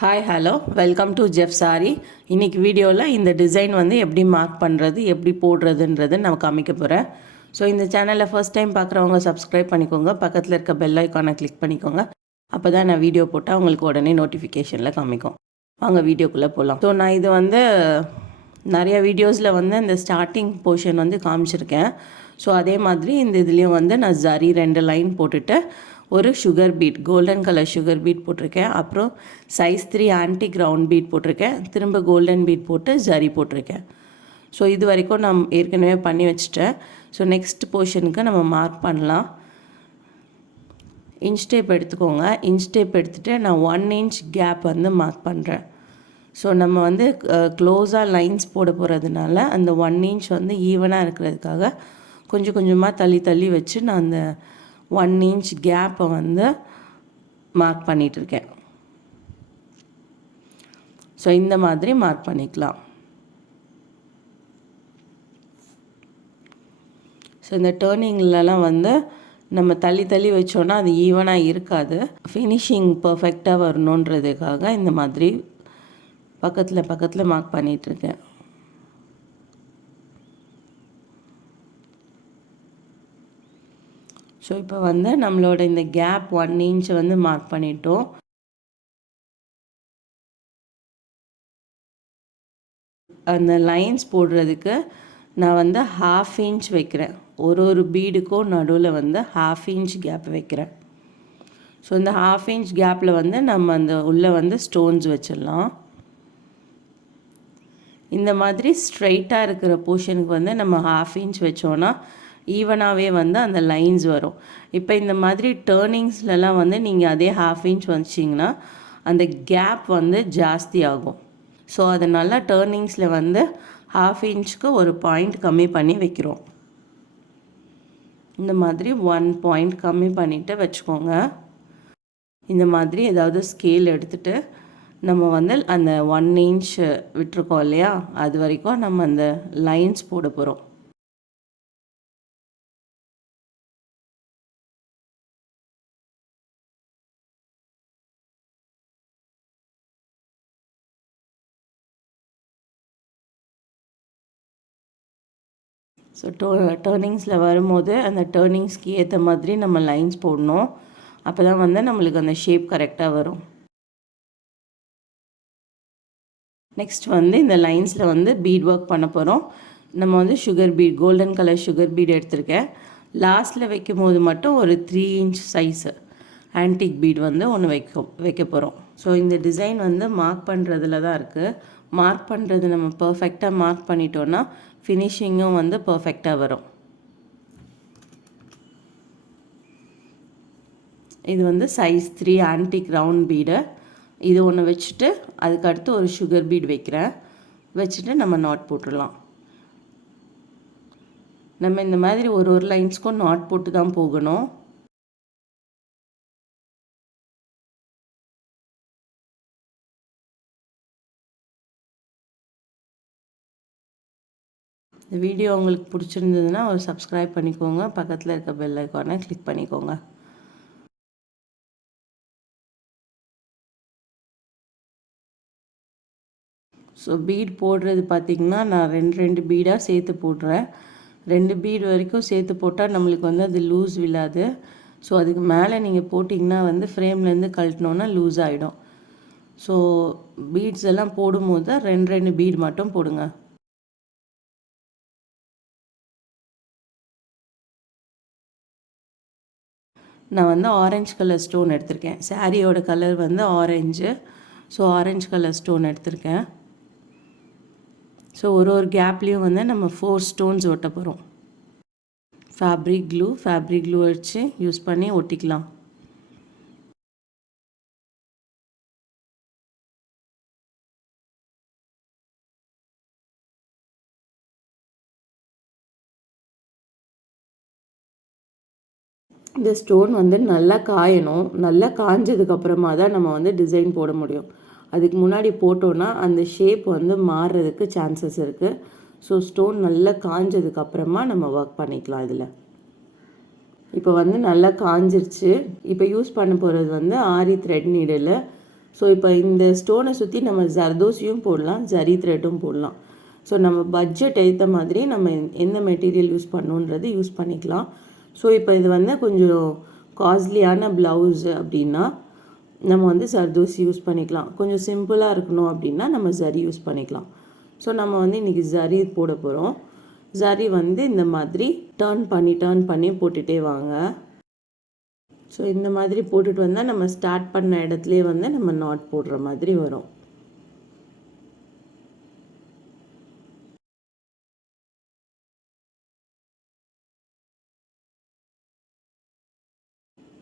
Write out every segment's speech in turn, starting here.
Hi hello welcome to Jeff's Aari. இன்றைக்கி வீடியோவில் இந்த டிசைன் வந்து எப்படி மார்க் பண்ணுறது, எப்படி போடுறதுன்றது நான் காமிக்க போகிறேன். ஸோ இந்த சேனலில் ஃபர்ஸ்ட் டைம் பார்க்குறவங்க சப்ஸ்கிரைப் பண்ணிக்கோங்க, பக்கத்தில் இருக்க பெல் ஐக்கானை கிளிக் பண்ணிக்கோங்க. அப்போ தான் நான் வீடியோ போட்டால் உங்களுக்கு உடனே நோட்டிஃபிகேஷனில் காமிக்கும். வாங்க வீடியோக்குள்ளே போகலாம். ஸோ நான் இது வந்து நிறைய வீடியோஸில் வந்து இந்த ஸ்டார்டிங் போர்ஷன் வந்து காமிச்சிருக்கேன். ஸோ அதே மாதிரி இந்த இதுலேயும் வந்து நான் ஜரி 2 லைன் போட்டுட்டு ஒரு sugar beat, golden colour sugar beat போட்டிருக்கேன். அப்புறம் சைஸ் 3 ஆன்டிக் ரவுண்ட் பீட் போட்டிருக்கேன். திரும்ப கோல்டன் பீட் போட்டு ஜரி போட்டிருக்கேன். ஸோ இது வரைக்கும் நான் ஏற்கனவே பண்ணி வச்சுட்டேன். ஸோ நெக்ஸ்ட் போர்ஷனுக்கு நம்ம மார்க் பண்ணலாம். இன்ச் டேப் எடுத்துக்கோங்க. இன்ச் டேப் எடுத்துகிட்டு நான் 1 இன்ச் கேப் வந்து மார்க் பண்ணுறேன். ஸோ நம்ம வந்து க்ளோஸாக லைன்ஸ் போட போகிறதுனால அந்த 1 இன்ச் வந்து ஈவனாக இருக்கிறதுக்காக கொஞ்சம் கொஞ்சமாக தள்ளி தள்ளி வச்சு நான் அந்த 1 இன்ச் கேப்பை வந்து மார்க் பண்ணிகிட்ருக்கேன். ஸோ இந்த மாதிரி மார்க் பண்ணிக்கலாம். ஸோ இந்த டேர்னிங்லலாம் வந்து நம்ம தள்ளி தள்ளி வச்சோன்னா அது ஈவனாக இருக்காது. ஃபினிஷிங் பர்ஃபெக்டாக வரணுன்றதுக்காக இந்த மாதிரி பக்கத்தில் பக்கத்தில் மார்க் பண்ணிகிட்ருக்கேன். ஸோ இப்போ வந்து நம்மளோட இந்த கேப் 1 இன்ச் வந்து மார்க் பண்ணிட்டோம். அந்த லைன்ஸ் போடுறதுக்கு நான் வந்து 1/2 இன்ச் வைக்கிறேன். ஒரு பீடுக்கும் நடுவில் வந்து 1/2 இன்ச் கேப் வைக்கிறேன். ஸோ இந்த 1/2 இன்ச் கேப்பில் வந்து நம்ம அந்த உள்ளே வந்து ஸ்டோன்ஸ் வச்சிடலாம். இந்த மாதிரி ஸ்ட்ரைட்டாக இருக்கிற போர்ஷனுக்கு வந்து நம்ம 1/2 இன்ச் வச்சோன்னா ஈவனாகவே வந்து அந்த லைன்ஸ் வரும். இப்போ இந்த மாதிரி டேர்னிங்ஸ்லலாம் வந்து நீங்கள் அதே 1/2 இன்ச் வச்சிங்கன்னா அந்த கேப் வந்து ஜாஸ்தி ஆகும். ஸோ அதனால் டேர்னிங்ஸில் வந்து 1/2 இன்ச்சுக்கு ஒரு பாயிண்ட் கம்மி பண்ணி வைக்கிறோம். இந்த மாதிரி 1 பாயிண்ட் கம்மி பண்ணிவிட்டு வச்சுக்கோங்க. இந்த மாதிரி ஏதாவது ஸ்கேல் எடுத்துகிட்டு நம்ம வந்து அந்த 1 இன்ச் விட்டுருக்கோம் இல்லையா, அது வரைக்கும் நம்ம அந்த லைன்ஸ் போட போகிறோம். ஸோ டேர்னிங்ஸில் வரும்போது அந்த டேர்னிங்ஸ்க்கு ஏற்ற மாதிரி நம்ம லைன்ஸ் போடணும். அப்போ தான் வந்து நம்மளுக்கு அந்த ஷேப் கரெக்டாக வரும். நெக்ஸ்ட் வந்து இந்த லைன்ஸில் வந்து பீட் ஒர்க் பண்ண போகிறோம். நம்ம வந்து sugar beat, golden colour sugar beat எடுத்திருக்கேன். லாஸ்ட்டில் வைக்கும் போது மட்டும் ஒரு 3 இன்ச் சைஸு ஆன்டிக் பீட் வந்து ஒன்று வைக்க போகிறோம். ஸோ இந்த டிசைன் வந்து மார்க் பண்ணுறதுல தான் இருக்குது. மார்க் பண்ணுறது நம்ம பர்ஃபெக்டாக மார்க் பண்ணிட்டோன்னா ஃபினிஷிங்கும் வந்து பர்ஃபெக்டாக வரும். இது வந்து சைஸ் 3 ஆன்டிக் ரவுண்ட் பீடு. இது ஒன்று வச்சுட்டு அதுக்கடுத்து ஒரு சுகர் பீட் வைக்கிறேன். வச்சுட்டு நம்ம நாட் போட்டுடலாம். நம்ம இந்த மாதிரி ஒரு லைன்ஸ்க்கும் நாட் போட்டு தான் போகணும். இந்த வீடியோ உங்களுக்கு பிடிச்சிருந்ததுன்னா ஒரு சப்ஸ்கிரைப் பண்ணிக்கோங்க, பக்கத்தில் இருக்க பெல் ஐக்கானை கிளிக் பண்ணிக்கோங்க. ஸோ பீட் போடுறது பார்த்திங்கன்னா நான் 2 பீடாக சேர்த்து போடுறேன். 2 பீட் வரைக்கும் சேர்த்து போட்டால் நம்மளுக்கு வந்து அது லூஸ் விழாது. ஸோ அதுக்கு மேலே நீங்கள் போட்டிங்கன்னா வந்து ஃப்ரேம்லேருந்து கழட்டினோன்னா லூஸ் ஆகிடும். ஸோ பீட்ஸ் எல்லாம் போடும்போது 2 பீட் மட்டும் போடுங்க. நான் வந்து ஆரஞ்சு கலர் ஸ்டோன் எடுத்திருக்கேன். சாரியோட கலர் வந்து orange. So orange colour stone எடுத்திருக்கேன். ஸோ ஒரு கேப்லேயும் வந்து நம்ம 4 ஸ்டோன்ஸ் ஒட்ட போகிறோம். ஃபேப்ரிக் க்ளூ வச்சு யூஸ் பண்ணி ஒட்டிக்கலாம். இந்த ஸ்டோன் வந்து நல்லா காயணும். நல்லா காஞ்சதுக்கப்புறமா தான் நம்ம வந்து டிசைன் போட முடியும். அதுக்கு முன்னாடி போட்டோன்னா அந்த ஷேப் வந்து மாறுறதுக்கு சான்சஸ் இருக்குது. ஸோ ஸ்டோன் நல்லா காஞ்சதுக்கப்புறமா நம்ம ஒர்க் பண்ணிக்கலாம். இதில் இப்போ வந்து நல்லா காஞ்சிருச்சு. இப்போ யூஸ் பண்ண போகிறது வந்து ஆரி த்ரெட் நீடில் ஸோ இப்போ இந்த ஸ்டோனை சுற்றி நம்ம ஜர்தோசியும் போடலாம், ஜரி த்ரெட்டும் போடலாம். ஸோ நம்ம பட்ஜெட் ஏற்ற மாதிரி நம்ம எந்த மெட்டீரியல் யூஸ் பண்ணணுன்றது யூஸ் பண்ணிக்கலாம். ஸோ இப்போ இது வந்து கொஞ்சம் காஸ்ட்லியான ப்ளவுஸு அப்படின்னா நம்ம வந்து ஜர்தோசி யூஸ் பண்ணிக்கலாம். கொஞ்சம் சிம்பிளாக இருக்கணும் அப்படின்னா நம்ம ஜரி யூஸ் பண்ணிக்கலாம். ஸோ நம்ம வந்து இன்றைக்கி ஜரி போட போகிறோம். ஜரி வந்து இந்த மாதிரி டர்ன் பண்ணி போட்டுகிட்டே வாங்க. ஸோ இந்த மாதிரி போட்டுட்டு வந்தால் நம்ம ஸ்டார்ட் பண்ண இடத்துலே வந்து நம்ம நாட் போடுற மாதிரி வரும்.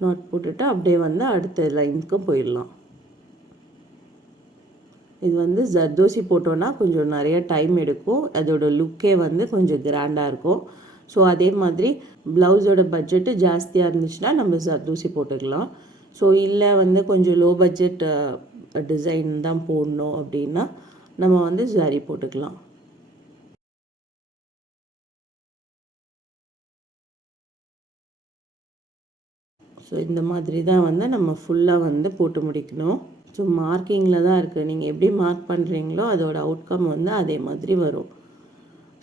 நாட் போட்டுட்டு அப்படியே வந்து அடுத்த லைனுக்கு போயிடலாம். இது வந்து ஜர்தோசி போட்டோன்னா கொஞ்சம் நிறைய டைம் எடுக்கும், அதோட லுக்கே வந்து கொஞ்சம் கிராண்டாக இருக்கும். ஸோ அதே மாதிரி ப்ளவுஸோட பட்ஜெட்டு ஜாஸ்தியாக இருந்துச்சுன்னா நம்ம ஜர்தோசி போட்டுக்கலாம். ஸோ இல்லை வந்து கொஞ்சம் லோ பட்ஜெட் டிசைன் தான் போடணும் அப்படின்னா நம்ம வந்து ஜரி போட்டுக்கலாம். ஸோ இந்த மாதிரி தான் வந்து நம்ம ஃபுல்லாக வந்து போட்டு முடிக்கணும். ஸோ மார்க்கிங்கில் தான் இருக்குது. நீங்கள் எப்படி மார்க் பண்ணுறீங்களோ அதோட அவுட்கம் வந்து அதே மாதிரி வரும்.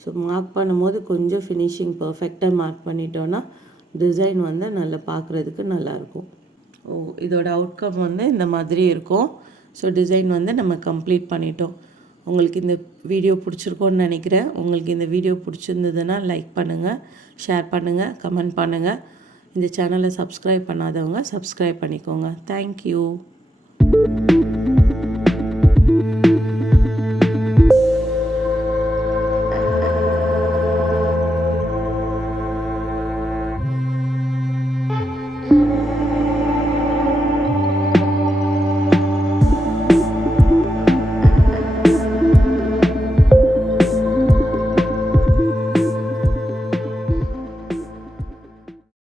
ஸோ மார்க் பண்ணும்போது கொஞ்சம் ஃபினிஷிங் பர்ஃபெக்டாக மார்க் பண்ணிட்டோன்னா டிசைன் வந்து நல்லா பார்க்குறதுக்கு நல்லாயிருக்கும். இதோட அவுட்கம் வந்து இந்த மாதிரி இருக்கும். ஸோ டிசைன் வந்து நம்ம கம்ப்ளீட் பண்ணிட்டோம். உங்களுக்கு இந்த வீடியோ பிடிச்சிருக்கோன்னு நினைக்கிறேன். உங்களுக்கு இந்த வீடியோ பிடிச்சிருந்ததுன்னா லைக் பண்ணுங்கள், ஷேர் பண்ணுங்கள், கமெண்ட் பண்ணுங்கள். இந்த சேனலை சப்ஸ்கிரைப் பண்ணாதவங்க சப்ஸ்கிரைப் பண்ணிக்கோங்க. தேங்க்யூ.